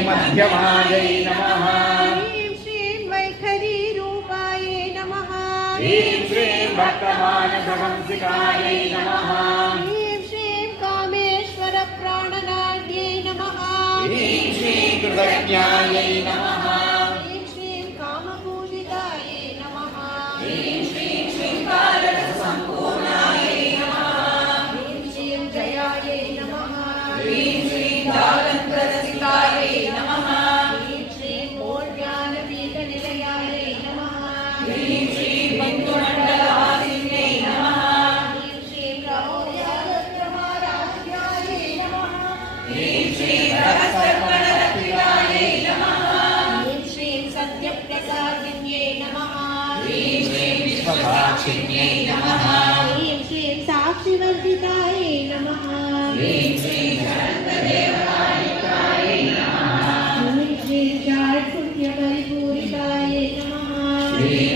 मध्यमायै नमः। ह्रीं श्रीं वैखरी रूपायै नमः। ह्रीं श्रीं भक्तमानसहंसिकायै नमः। ह्रीं श्रीं कामेश्वर प्राणनाड्यै नमः। ह्रीं श्रीं कृतज्ञायै नमः। ह्रीं श्रीं कामपूजितायै नमः। ह्रीं श्रीं श्रीकालसम्पूर्णायै नमः। ह्रीं श्रीं जयायै नमः। ह्रीं श्रीं दालङ्करसितायै नमः। ह्रीं श्रीं मोढ्यानपीठनिलयायै नमः। ह्रीं श्रीं बन्धुमण्डलवासिन्यै नमः। ह्रीं श्रीं रमोयागत्रमाराध्यायै नमः। ह्रीं श्रीं रहस्यगणरक्षितायै नमः। ह्रीं श्रीं सत्यप्रसादिन्यै नमः। ह्रीं श्रीं विश्वसाक्षिण्यै नमः। ह्रीं श्रीं साक्षिवर्जितायै नमः। ह्रीं श्रीं शान्तदेवतायै नमः। ह्रीं श्रीं षाड्पुण्यपरिपूरितायै नमः। ह्रीं